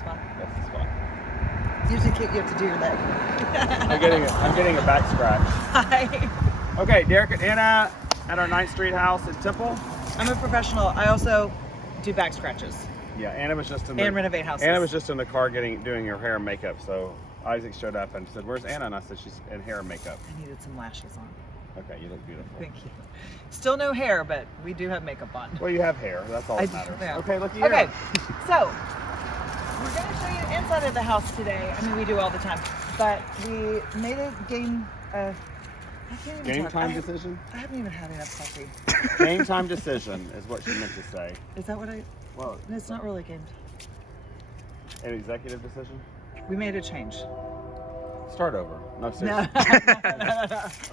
spot? That's the spot. Usually you have to do your leg. I'm getting a back scratch. Hi. Okay, Derek and Anna at our 9th Street house in Temple. I'm a professional. I also do back scratches. Yeah, Anna was just in And renovate houses. Anna was just in the car doing her hair and makeup. So Isaac showed up and said, "Where's Anna?" And I said, "She's in hair and makeup." I needed some lashes on. Okay, you look beautiful. Thank you. Still no hair, but we do have makeup on. Well, you have hair. That's all that matters. Yeah. Okay, look at you. Okay, so we're going to show you the inside of the house today. I mean, we do all the time, but we made a game. I can't even Game talk. time decision? I haven't even had enough coffee. Game time decision is what she meant to say. Is that what I? Well, No, it's not really game time. an executive decision? We made a change. Start over. No, No. seriously.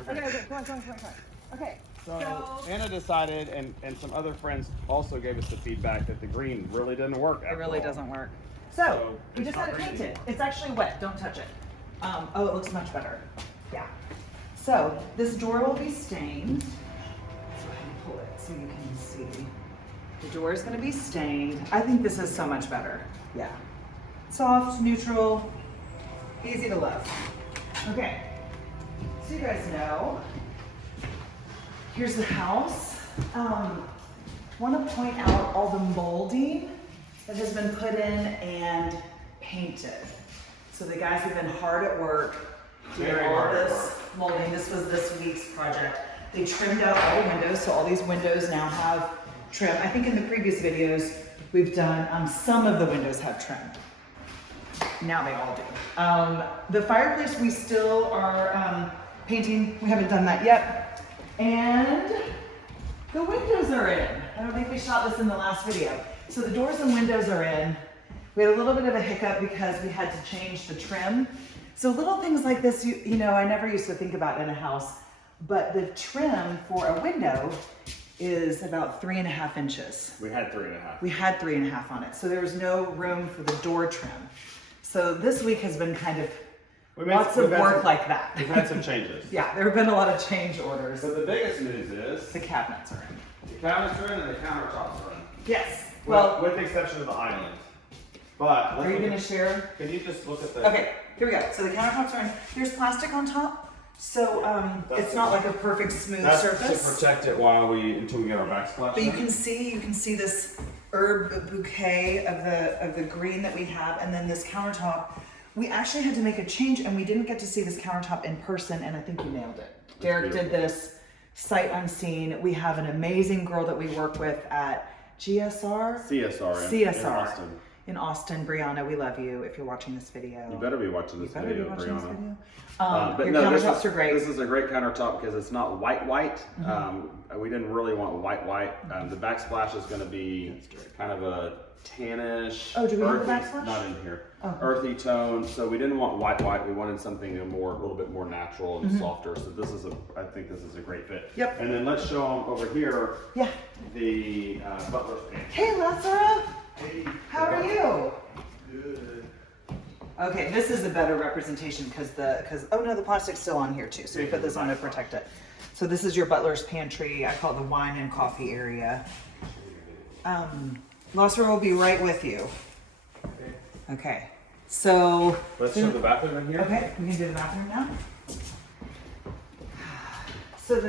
Okay, come on. Okay. So Anna decided, and some other friends also gave us the feedback that the green really didn't work. It really doesn't work. So we it's just not had to green paint it. anymore. It's actually wet. Don't touch it. Oh, it looks much better. Yeah. So this door will be stained. So I can pull it so you can see. The door is going to be stained. I think this is so much better. Yeah. Soft, neutral, easy to love. Okay. So you guys know. Here's the house. Want to point out all the molding that has been put in and painted. So the guys have been hard at work doing Very all hard at this molding. This was this week's project. They trimmed out all the windows, so all these windows now have trim. I think in the previous videos we've done, some of the windows have trim. Now they all do. The fireplace we still are painting. We haven't done that yet. And the windows are in. I don't think we shot this in the last video. So the doors and windows are in. We had a little bit of a hiccup because we had to change the trim. So little things like this, you know, I never used to think about in a house, but the trim for a window is about 3.5 inches. We had 3.5. We had 3.5 on it. So there was no room for the door trim. So this week has been kind of lots of work like that. We've had some changes. Yeah, there have been a lot of change orders. But the biggest news is The cabinets are in. the cabinets are in and the countertops are in. Yes. Well, with the exception of the island. But Are you going to share? Can you just look at the? Okay, here we go. So the countertops are in. There's plastic on top, so it's not like a perfect smooth That's surface. to protect it until we get our backsplash. But you can see this herb bouquet of the green that we have, and then this countertop. We actually had to make a change, and we didn't get to see this countertop in person, and I think you nailed it. Derek did this sight unseen. We have an amazing girl that we work with at GSR? CSR. CSR. In Austin. In Austin. Brianna, we love you if you're watching this video. You better be watching this video, Be watching Brianna. this video. But Your no, countertops are great. This is a great countertop because it's not white. Mm-hmm. We didn't really want white. The backsplash is going to be kind of a tannish. Oh, do we have the earthy- backsplash? Not in here. Oh. Earthy tone. So we didn't want white. We wanted something a little bit more natural and softer. So I think this is a great fit. Mm-hmm. Yep. And then let's show them over here. Yeah. The butler's pantry. Hey, Lazara. Hey, How are you? Good. Okay, this is a better representation because oh no, the plastic's still on here too. So we put this on to protect it. So this is your butler's pantry. I call it the wine and coffee area. Lazara will be right with you. Okay. So Let's show the bathroom in here. okay, we can do the bathroom now. So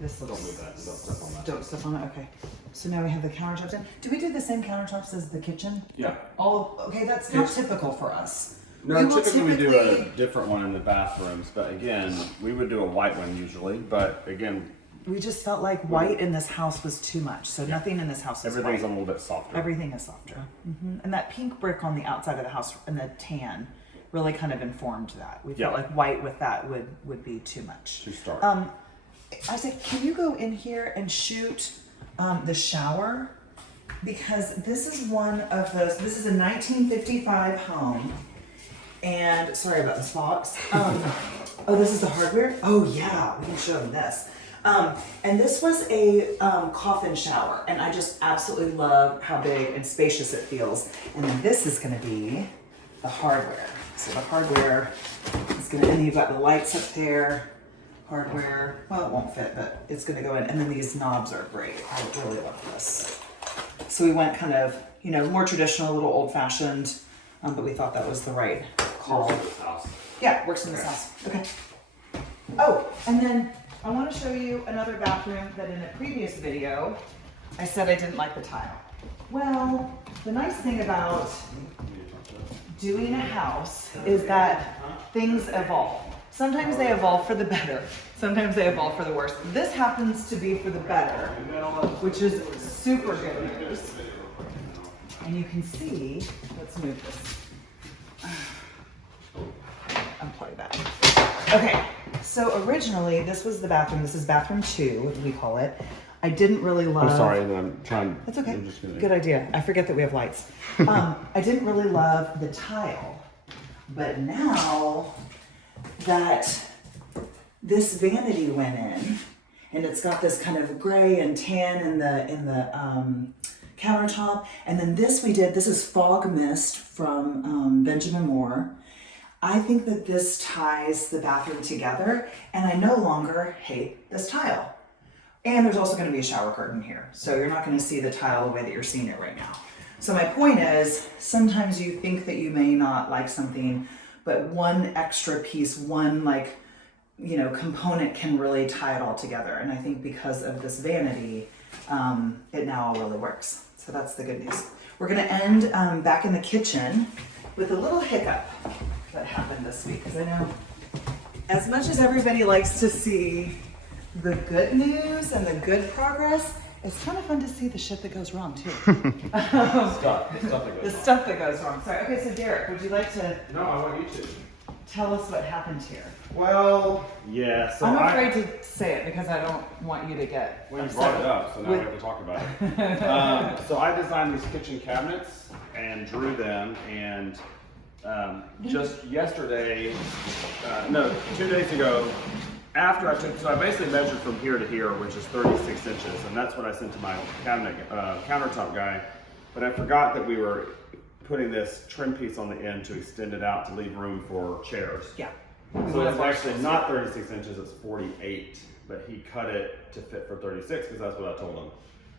this little Don't move that. Don't step on that. Don't step on it. Okay. So now we have the countertops in. Do we do the same countertops as the kitchen? Yeah. Oh, okay. That's not typical for us. No, We will typically we do a typically- different one in the bathrooms, but again, we would do a white one usually. But again, We just felt like white in this house was too much. So nothing in this house is everything's a white. little bit softer. Everything is softer. And that pink brick on the outside of the house and the tan really kind of informed that. We felt Yeah. like white with that would be too much. Too stark. Isaac, can you go in here and shoot the shower? Because this is one of those, this is a 1955 home. And sorry about this box. Oh, this is the hardware? Oh yeah, we can show them this. And this was a coffin shower, and I just absolutely love how big and spacious it feels. And then this is gonna be the hardware. So the hardware is gonna, and you've got the lights up there, hardware, well, it won't fit, but it's gonna go in. And then these knobs are great. I really love this. So we went kind of, you know, more traditional, a little old fashioned, but we thought that was the right call. This house. Yeah, works in this house. Okay. Oh, and then I want to show you another bathroom that in a previous video, I said I didn't like the tile. Well, the nice thing about doing a house is that things evolve. Sometimes they evolve for the better. Sometimes they evolve for the worse. This happens to be for the better, which is super good news. And you can see, let's move this. Unplug that. Okay, so originally this was the bathroom. This is bathroom 2, we call it. I didn't really love. I'm sorry, I'm trying. That's okay. I'm just gonna... Good idea. I forget that we have lights. I didn't really love the tile, but now that this vanity went in, and it's got this kind of gray and tan in the countertop, and then this we did. This is Fog Mist from Benjamin Moore. I think that this ties the bathroom together, and I no longer hate this tile. And there's also going to be a shower curtain here, so you're not going to see the tile the way that you're seeing it right now. So my point is, sometimes you think that you may not like something, but one extra piece, one component can really tie it all together. And I think because of this vanity, it now all really works. So that's the good news. We're going to end back in the kitchen with a little hiccup that happened this week, because I know as much as everybody likes to see the good news and the good progress, it's kind of fun to see the shit that goes wrong too. The stuff that goes wrong. Sorry. Okay, so Derek, would you like to? No, I want you to. Tell us what happened here. Well, yeah. So I'm afraid to say it because I don't want you to get. Well, you brought it up, so now we have to talk about it. So I designed these kitchen cabinets and drew them, and just yesterday, 2 days ago, after I basically measured from here to here, which is 36 inches, and that's what I sent to my countertop guy. But I forgot that we were putting this trim piece on the end to extend it out to leave room for chairs. Yeah. So it's actually not 36 inches, it's 48, but he cut it to fit for 36 because that's what I told him.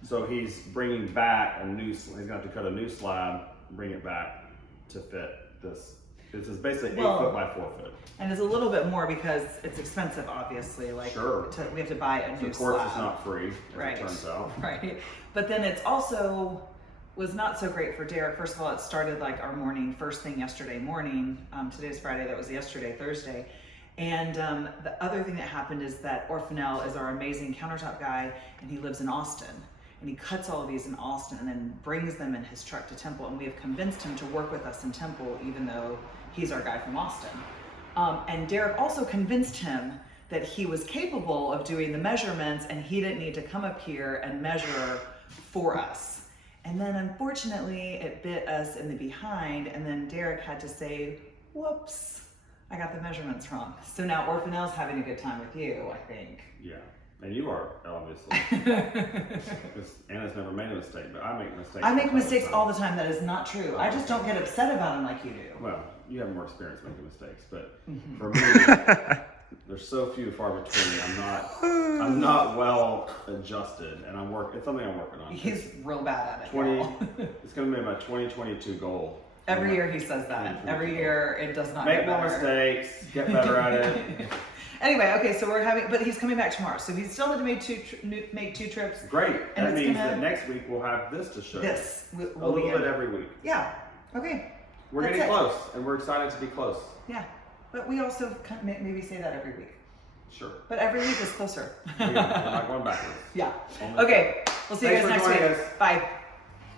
So he's bringing back he's gonna have to cut a new slab, bring it back to fit this. This is basically 8 foot by 4 foot. And it's a little bit more because it's expensive, obviously. Sure. We have to buy a new Of course, slab. it's not free, as Right. it turns out. Right. But then it's also was not so great for Derek. First of all, it started like our morning, first thing yesterday morning. Today's Friday, that was yesterday, Thursday. And the other thing that happened is that Orfanel is our amazing countertop guy, and he lives in Austin. And he cuts all of these in Austin and then brings them in his truck to Temple. And we have convinced him to work with us in Temple, even though he's our guy from Austin. And Derek also convinced him that he was capable of doing the measurements and he didn't need to come up here and measure for us. And then unfortunately it bit us in the behind, and then Derek had to say, whoops, I got the measurements wrong. So now Orfanel's having a good time with you, I think. Yeah, and you are, obviously. Because Anna's never made a mistake, but I make mistakes. I make mistakes all the time. That is not true. I just don't get upset about them like you do. Well, you have more experience making mistakes, but for me, there's so few far between. I'm not well adjusted, and it's something I'm working on. He's real bad at it. It's going to be my 2022 goal. Every year he says that. Every year it does not make get more better. mistakes, get better at it. Anyway, okay, so but he's coming back tomorrow, so he still had to make two trips. Great. And that means that next week we'll have this to show. This a little bit every week. Yeah. Okay. We're getting close, and we're excited to be close. Yeah, but we also maybe say that every week. Sure. But every week is closer. We're not going backwards. Yeah. Okay. We'll see you guys next week. Bye.